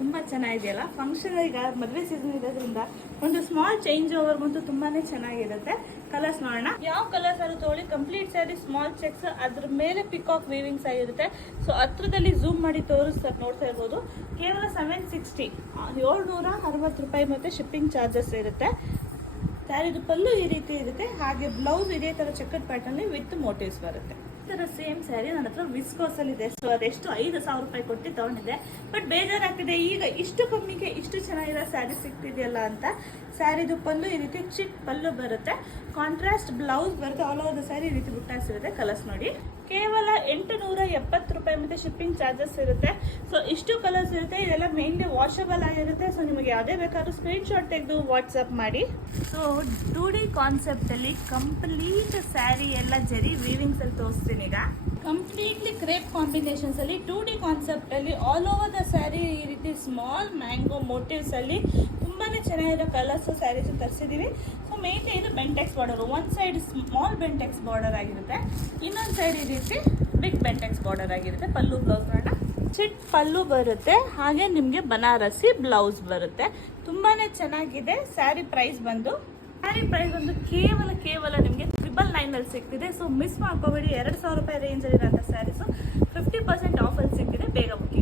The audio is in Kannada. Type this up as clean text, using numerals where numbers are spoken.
ತುಂಬಾ ಚೆನ್ನಾಗಿದೆಯಲ್ಲ. ಫಂಕ್ಷನ್ ಈಗ ಮದುವೆ ಸೀಸನ್ ಇರೋದ್ರಿಂದ ಒಂದು ಸ್ಮಾಲ್ ಚೇಂಜ್ ಓವರ್ ಬಂತು, ತುಂಬಾನೇ ಚೆನ್ನಾಗಿರುತ್ತೆ. ಕಲರ್ಸ್ ನೋಡೋಣ. ಯಾವ ಕಲರ್ಸ್ ಆದ್ರೂ ತಗೊಳ್ಳಿ, ಕಂಪ್ಲೀಟ್ ಸ್ಯಾರಿ ಸ್ಮಾಲ್ ಚೆಕ್ಸ್, ಅದ್ರ ಮೇಲೆ ಪಿಕಾಕ್ ವೀವಿಂಗ್ಸ್ ಆಗಿರುತ್ತೆ. ಸೊ ಹತ್ರದಲ್ಲಿ ಝೂಮ್ ಮಾಡಿ ನೋಡ್ತಾ ಇರ್ಬೋದು. ಕೇವಲ 760 760 ರೂಪಾಯಿ ಮತ್ತೆ ಶಿಪ್ಪಿಂಗ್ ಚಾರ್ಜಸ್ ಇರುತ್ತೆ. ಸ್ಯಾರಿದು ಪಲ್ಲು ಈ ರೀತಿ ಇರುತ್ತೆ, ಹಾಗೆ ಬ್ಲೌಸ್ ಇದೇ ತರ ಚೆಕರ್ ಪ್ಯಾಟರ್ನ್ ವಿತ್ ಮೋಟಿವ್ಸ್ ಬರುತ್ತೆ. ಈ ತರ ಸೇಮ್ ಸ್ಯಾರಿ ನನ್ನ ಹತ್ರ ವಿಸ್ಕೋಸ್ ಅಲ್ಲಿ ಇದೆ. ಸೊ ಅದೆಷ್ಟು 5,000 ರೂಪಾಯಿ ಕೊಟ್ಟು ತಗೊಂಡಿದ್ದೆ. ಬಟ್ ಬೇಜಾರಾಗ್ತಿದೆ, ಈಗ ಇಷ್ಟು ಕಮ್ಮಿಗೆ ಇಷ್ಟು ಚೆನ್ನಾಗಿರೋ ಸ್ಯಾರಿ ಸಿಗ್ತಿದೆಯಲ್ಲ ಅಂತ. ಸ್ಯಾರಿದು ಪಲ್ಲು ಈ ರೀತಿ ಚಿಕ್ ಪಲ್ಲು ಬರುತ್ತೆ, ಕಾಂಟ್ರಾಸ್ಟ್ ಬ್ಲೌಸ್ ಬರುತ್ತೆ. ಆಲ್ ಓವರ್ ದ ಸ್ಯಾರಿ ಈ ರೀತಿ ಬುಟ್ಟಾಸ್ ಇರುತ್ತೆ. ಕಲರ್ಸ್ ನೋಡಿ, ಕೇವಲ 870 ರೂಪಾಯಿ ಮತ್ತೆ ಶಿಪ್ಪಿಂಗ್ ಚಾರ್ಜಸ್ ಇರುತ್ತೆ. ಸೊ ಇಷ್ಟು ಕಲರ್ಸ್ ಇರುತ್ತೆ. ಇದೆಲ್ಲ ಮೇನ್ಲಿ ವಾಷಬಲ್ ಆಗಿರುತ್ತೆ. ಸೊ ನಿಮಗೆ ಯಾವುದೇ ಬೇಕಾದ್ರೂ ಸ್ಕ್ರೀನ್ ಶಾಟ್ ತೆಗೆದು ವಾಟ್ಸಪ್ ಮಾಡಿ. ಸೊ 2D ಕಾನ್ಸೆಪ್ಟ್ ಅಲ್ಲಿ ಕಂಪ್ಲೀಟ್ ಸ್ಯಾರಿ ಎಲ್ಲ ಜರಿ ವೀವಿಂಗ್ಸ್ ಅಲ್ಲಿ ತೋರಿಸ್ತೀನಿ. ಈಗ ಕಂಪ್ಲೀಟ್ಲಿ ಕ್ರೇಪ್ ಕಾಂಬಿನೇಷನ್ಸ್ ಅಲ್ಲಿ 2D ಕಾನ್ಸೆಪ್ಟ್ ಅಲ್ಲಿ ಆಲ್ ಓವರ್ ದ ಸ್ಯಾರಿ ಈ ರೀತಿ ಸ್ಮಾಲ್ ಮ್ಯಾಂಗೋ ಮೋಟಿವ್ಸ್ ಅಲ್ಲಿ ತುಂಬಾನೇ ಚೆನ್ನಾಗಿರೋ ಕಲರ್ಸ್ ಸ್ಯಾರೀಸ್ ತರಿಸಿದೀವಿ. ಸೊ ಮೇನ್ಲಿ ಇದು ಬೆಂಟೆಕ್ಸ್ ಬಾರ್ಡರ್, ಒಂದ್ ಸೈಡ್ ಸ್ಮಾಲ್ ಬೆಂಟೆಕ್ಸ್ ಬಾರ್ಡರ್ ಆಗಿರುತ್ತೆ, ಇನ್ನೊಂದ್ ಸೈಡ್ ಈ ರೀತಿ ಬಿಗ್ ಬೆಂಟೆಕ್ಸ್ ಬಾರ್ಡರ್ ಆಗಿರುತ್ತೆ. ಪಲ್ಲು ಬ್ಲೌಸ್ ನೋಡೋಣ, ಚಿಟ್ ಪಲ್ಲು ಬರುತ್ತೆ, ಹಾಗೆ ನಿಮಗೆ ಬನಾರಸಿ ಬ್ಲೌಸ್ ಬರುತ್ತೆ. ತುಂಬಾನೇ ಚೆನ್ನಾಗಿದೆ. ಸ್ಯಾರಿ ಪ್ರೈಸ್ ಬಂದು ಕೇವಲ ನಿಮಗೆ 999 ಅಲ್ಲಿ ಸಿಗ್ತಿದೆ. ಸೊ ಮಿಸ್ ಮಾಡ್ಕೋಬೇಡಿ. 2,000 ರೂಪಾಯಿ ರೇಂಜ್ ಇರೋಂಥ ಸ್ಯಾರೀಸು 50% ಆಫಲ್ಲಿ ಸಿಗ್ತಿದೆ. ಬೇಗ ಬುಕ್